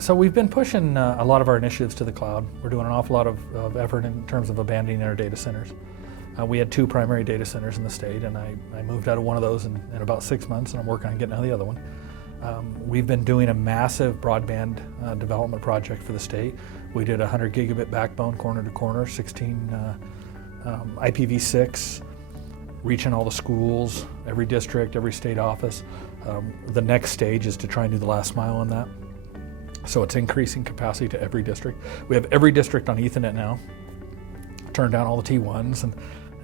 So we've been pushing a lot of our initiatives to the cloud. We're doing an awful lot of effort in terms of abandoning our data centers. We had 2 primary data centers in the state, and I moved out of one of those in about 6 months, and I'm working on getting out of the other one. We've been doing a massive broadband development project for the state. We did a 100 gigabit backbone corner to corner, 16 IPv6, reaching all the schools, every district, every state office. The next stage is to try and do the last mile on that. So it's increasing capacity to every district. We have every district on Ethernet now. Turned down all the T1s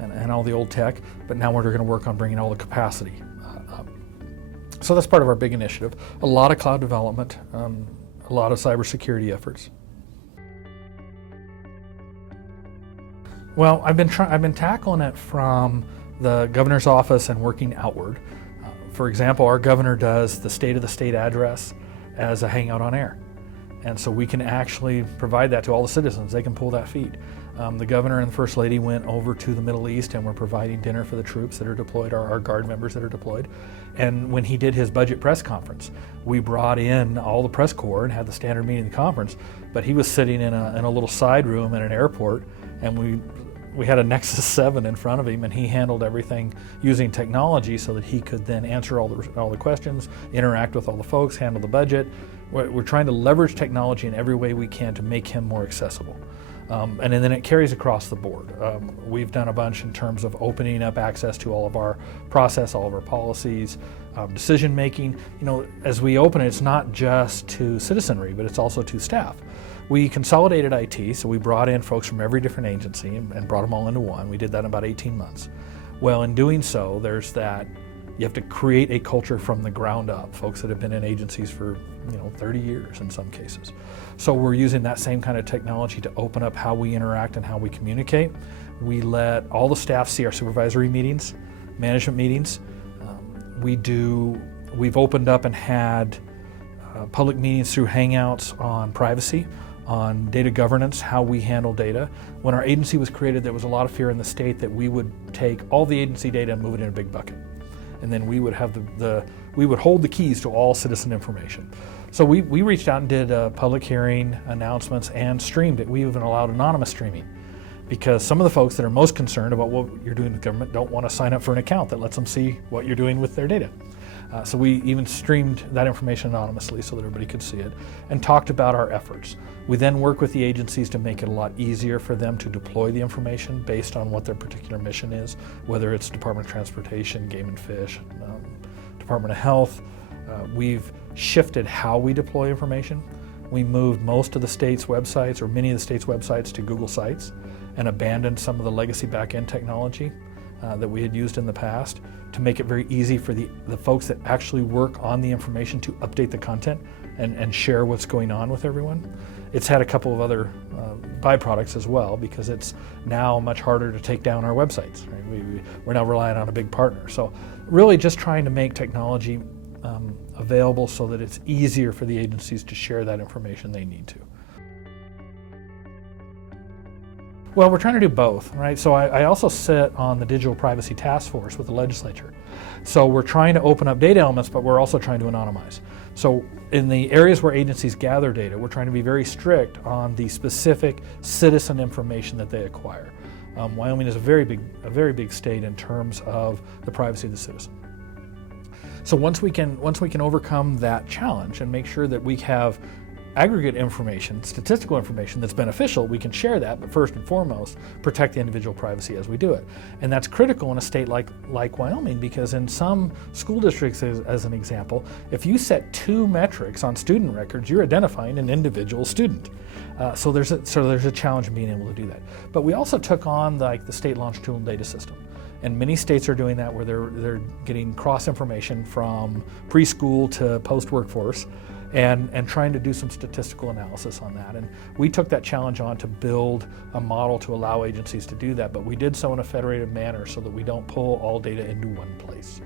and all the old tech, but now we're going to work on bringing all the capacity up. So that's part of our big initiative. A lot of cloud development, a lot of cybersecurity efforts. Well, I've been tackling it from the governor's office and working outward. For example, our governor does the state of the state address as a hangout on air. And so we can actually provide that to all the citizens. They can pull that feed. The governor and the first lady went over to the Middle East and we're providing dinner for the troops that are deployed, our guard members that are deployed. And when he did his budget press conference, we brought in all the press corps and had the standard meeting of the conference, but he was sitting in a little side room in an airport, and we had a Nexus 7 in front of him, and he handled everything using technology so that he could then answer all the questions, interact with all the folks, handle the budget. We're trying to leverage technology in every way we can to make him more accessible. And then it carries across the board. We've done a bunch in terms of opening up access to all of our process, all of our policies, decision making. You know, as we open it, it's not just to citizenry, but it's also to staff. We consolidated IT, so we brought in folks from every different agency and brought them all into one. We did that in about 18 months. Well, in doing so, there's that, you have to create a culture from the ground up, folks that have been in agencies for 30 years in some cases. So we're using that same kind of technology to open up how we interact and how we communicate. We let all the staff see our supervisory meetings, management meetings. We've opened up and had public meetings through Hangouts on privacy, on data governance, how we handle data. When our agency was created, there was a lot of fear in the state that we would take all the agency data and move it in a big bucket. And then we would have we would hold the keys to all citizen information. So we reached out and did a public hearing, announcements, and streamed it. We even allowed anonymous streaming, because some of the folks that are most concerned about what you're doing with government don't want to sign up for an account that lets them see what you're doing with their data. So we even streamed that information anonymously so that everybody could see it, and talked about our efforts. We then work with the agencies to make it a lot easier for them to deploy the information based on what their particular mission is, whether it's Department of Transportation, Game and Fish, Department of Health. We've shifted how we deploy information. We moved most of the state's websites, or many of the state's websites, to Google Sites, and abandoned some of the legacy back-end technology that we had used in the past, to make it very easy for the folks that actually work on the information to update the content and share what's going on with everyone. It's had a couple of other byproducts as well, because it's now much harder to take down our websites. Right? We're now relying on a big partner. So really just trying to make technology available so that it's easier for the agencies to share that information they need to. Well, we're trying to do both, right? So I also sit on the Digital Privacy Task Force with the legislature. So we're trying to open up data elements, but we're also trying to anonymize. So in the areas where agencies gather data, we're trying to be very strict on the specific citizen information that they acquire. Wyoming is a very big state in terms of the privacy of the citizen. So once we can overcome that challenge and make sure that we have aggregate information, statistical information that's beneficial, we can share that, but first and foremost, protect the individual privacy as we do it. And that's critical in a state like Wyoming, because in some school districts, as an example, if you set 2 metrics on student records, you're identifying an individual student. So there's a challenge in being able to do that. But we also took on the state longitudinal data system. And many states are doing that, where they're getting cross information from preschool to post-workforce, and trying to do some statistical analysis on that. And we took that challenge on to build a model to allow agencies to do that, but we did so in a federated manner so that we don't pull all data into one place.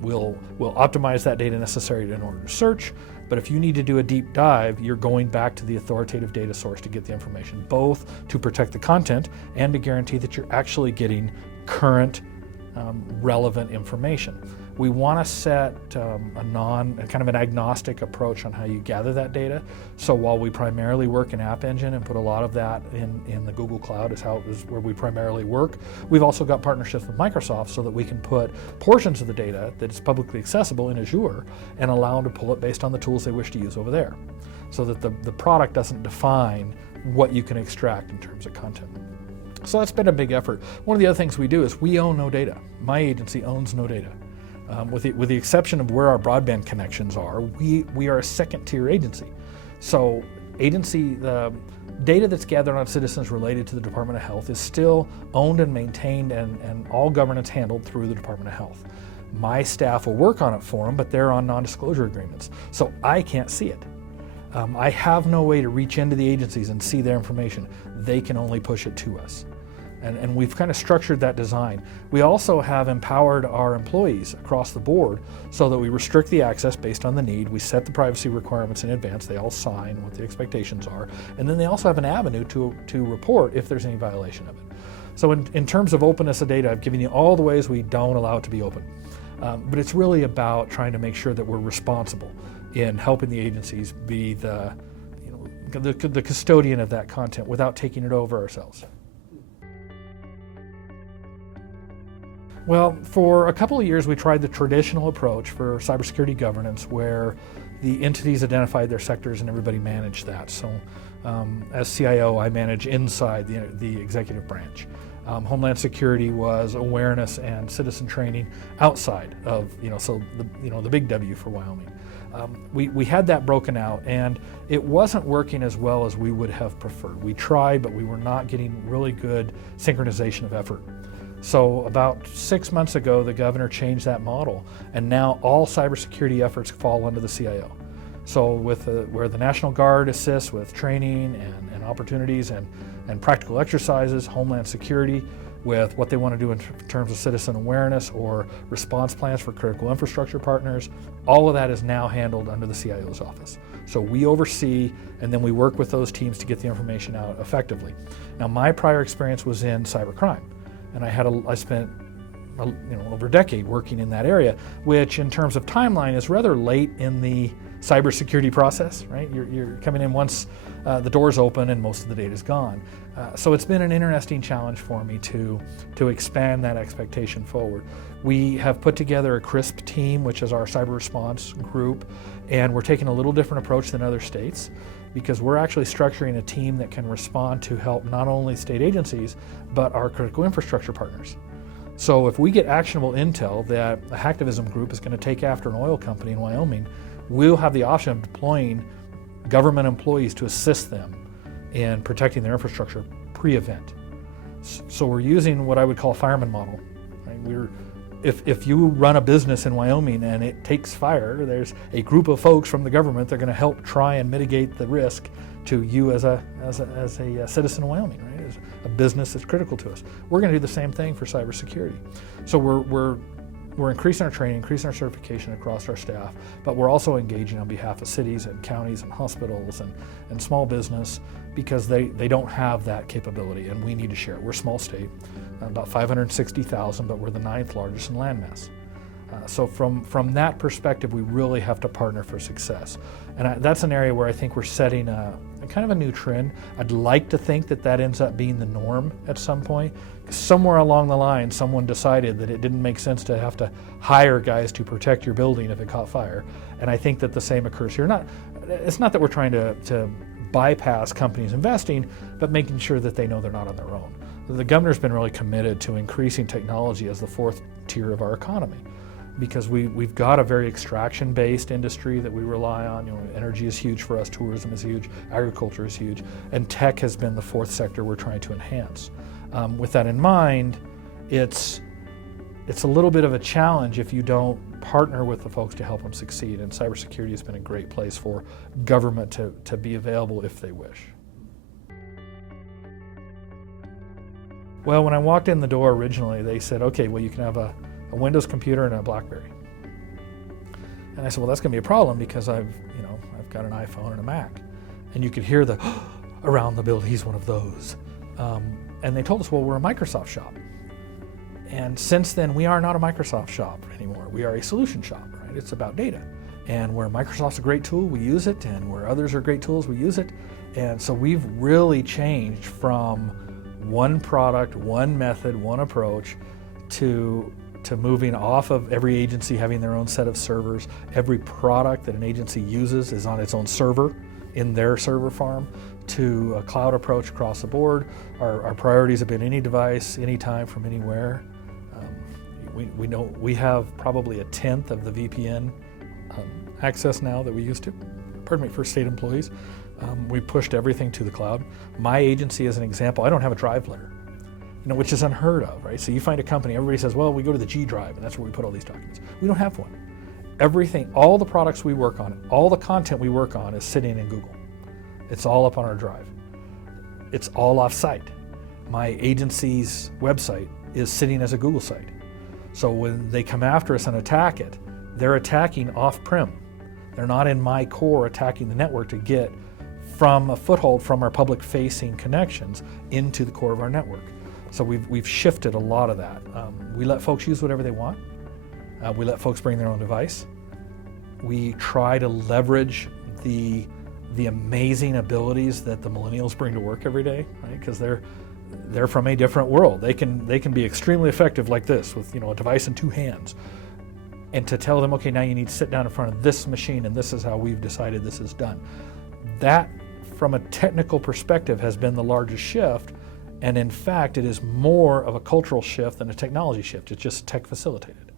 We'll optimize that data necessary in order to search, but if you need to do a deep dive, you're going back to the authoritative data source to get the information, both to protect the content and to guarantee that you're actually getting current, relevant information. We want to set kind of an agnostic approach on how you gather that data. So while we primarily work in App Engine and put a lot of that in the Google Cloud is where we primarily work, we've also got partnerships with Microsoft so that we can put portions of the data that is publicly accessible in Azure and allow them to pull it based on the tools they wish to use over there, so that the product doesn't define what you can extract in terms of content. So that's been a big effort. One of the other things we do is we own no data. My agency owns no data. With the exception of where our broadband connections are, we are a second-tier agency. So the data that's gathered on citizens related to the Department of Health is still owned and maintained and all governance handled through the Department of Health. My staff will work on it for them, but they're on non-disclosure agreements, so I can't see it. I have no way to reach into the agencies and see their information. They can only push it to us. And we've kind of structured that design. We also have empowered our employees across the board so that we restrict the access based on the need. We set the privacy requirements in advance. They all sign what the expectations are. And then they also have an avenue to report if there's any violation of it. So in terms of openness of data, I've given you all the ways we don't allow it to be open. But it's really about trying to make sure that we're responsible in helping the agencies be the custodian of that content without taking it over ourselves. Well, for a couple of years we tried the traditional approach for cybersecurity governance where the entities identified their sectors and everybody managed that. So as CIO, I manage inside the executive branch. Homeland Security was awareness and citizen training outside of, the big W for Wyoming. We had that broken out, and it wasn't working as well as we would have preferred. We tried, but we were not getting really good synchronization of effort. So about 6 months ago, the governor changed that model, and now all cybersecurity efforts fall under the CIO. So where the National Guard assists with training and opportunities and practical exercises, Homeland Security with what they want to do in terms of citizen awareness or response plans for critical infrastructure partners, all of that is now handled under the CIO's office. So we oversee, and then we work with those teams to get the information out effectively. Now, my prior experience was in cybercrime, and I spent over a decade working in that area, which in terms of timeline is rather late in the cybersecurity process, right? You're coming in once the door's open and most of the data's gone. So it's been an interesting challenge for me to expand that expectation forward. We have put together a CRISP team, which is our cyber response group, and we're taking a little different approach than other states because we're actually structuring a team that can respond to help not only state agencies, but our critical infrastructure partners. So if we get actionable intel that a hacktivism group is going to take after an oil company in Wyoming, we'll have the option of deploying government employees to assist them in protecting their infrastructure pre-event. So we're using what I would call a fireman model. Right? If you run a business in Wyoming and it takes fire, there's a group of folks from the government that are going to help try and mitigate the risk to you as a citizen of Wyoming, right? As a business that's critical to us. We're going to do the same thing for cybersecurity. So we're increasing our training, increasing our certification across our staff, but we're also engaging on behalf of cities and counties and hospitals and small business because they don't have that capability and we need to share it. We're a small state, about 560,000, but we're the 9th largest in landmass. So from that perspective, we really have to partner for success. And that's an area where I think we're setting a kind of a new trend. I'd like to think that ends up being the norm at some point. Somewhere along the line, someone decided that it didn't make sense to have to hire guys to protect your building if it caught fire. And I think that the same occurs here. It's not that we're trying to bypass companies investing, but making sure that they know they're not on their own. The governor's been really committed to increasing technology as the 4th tier of our economy, because we've got a very extraction-based industry that we rely on. Energy is huge for us, tourism is huge, agriculture is huge, and tech has been the 4th sector we're trying to enhance. With that in mind, it's a little bit of a challenge if you don't partner with the folks to help them succeed, and cybersecurity has been a great place for government to be available if they wish. Well, when I walked in the door originally, they said, okay, well, you can have a Windows computer and a BlackBerry. And I said, well, that's going to be a problem because I've got an iPhone and a Mac. And you could hear the around the building, he's one of those. And they told us, well, we're a Microsoft shop. And since then, we are not a Microsoft shop anymore. We are a solution shop, right? It's about data. And where Microsoft's a great tool, we use it, and where others are great tools, we use it. And so we've really changed from one product, one method, one approach to moving off of every agency having their own set of servers. Every product that an agency uses is on its own server in their server farm, to a cloud approach across the board. Our priorities have been any device, anytime, from anywhere. We have probably a tenth of the VPN access now that we used to. Pardon me, for state employees. We pushed everything to the cloud. My agency, as an example, I don't have a drive layer, which is unheard of, right? So you find a company, everybody says, well, we go to the G drive, and that's where we put all these documents. We don't have one. Everything, all the products we work on, all the content we work on is sitting in Google. It's all up on our drive. It's all off-site. My agency's website is sitting as a Google site. So when they come after us and attack it, they're attacking off-prem. They're not in my core attacking the network to get from a foothold from our public-facing connections into the core of our network. So we've shifted a lot of that. We let folks use whatever they want. We let folks bring their own device. We try to leverage the amazing abilities that the millennials bring to work every day, right? Because they're from a different world. They can be extremely effective like this with a device in two hands. And to tell them, okay, now you need to sit down in front of this machine and this is how we've decided this is done. That, from a technical perspective, has been the largest shift. And in fact, it is more of a cultural shift than a technology shift. It's just tech facilitated.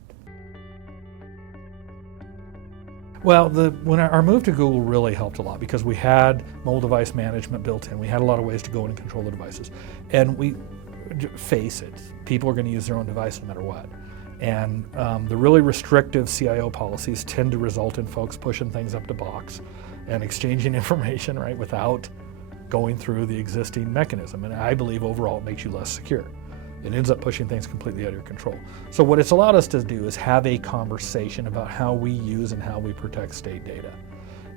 Well, when our move to Google really helped a lot, because we had mobile device management built in. We had a lot of ways to go in and control the devices. And we face it, people are going to use their own device no matter what. And the really restrictive CIO policies tend to result in folks pushing things up to box and exchanging information, right, without going through the existing mechanism. And I believe overall it makes you less secure. It ends up pushing things completely out of your control. So what it's allowed us to do is have a conversation about how we use and how we protect state data.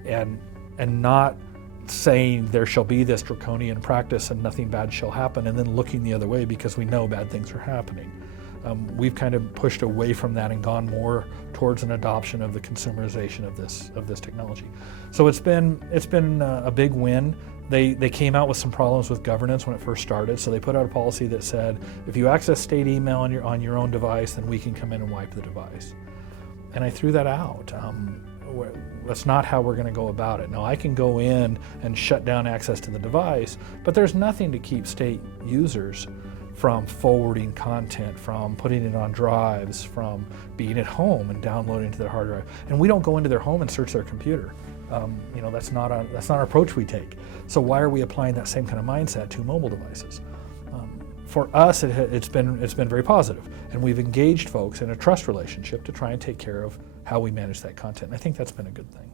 And not saying there shall be this draconian practice and nothing bad shall happen, and then looking the other way because we know bad things are happening. We've kind of pushed away from that and gone more towards an adoption of the consumerization of this technology. So it's been a big win. They came out with some problems with governance when it first started, so they put out a policy that said, if you access state email on your own device, then we can come in and wipe the device. And I threw that out. That's not how we're going to go about it. Now, I can go in and shut down access to the device, but there's nothing to keep state users from forwarding content, from putting it on drives, from being at home and downloading to their hard drive. And we don't go into their home and search their computer. That's not our approach we take. So why are we applying that same kind of mindset to mobile devices? For us, it's been very positive, and we've engaged folks in a trust relationship to try and take care of how we manage that content. And I think that's been a good thing.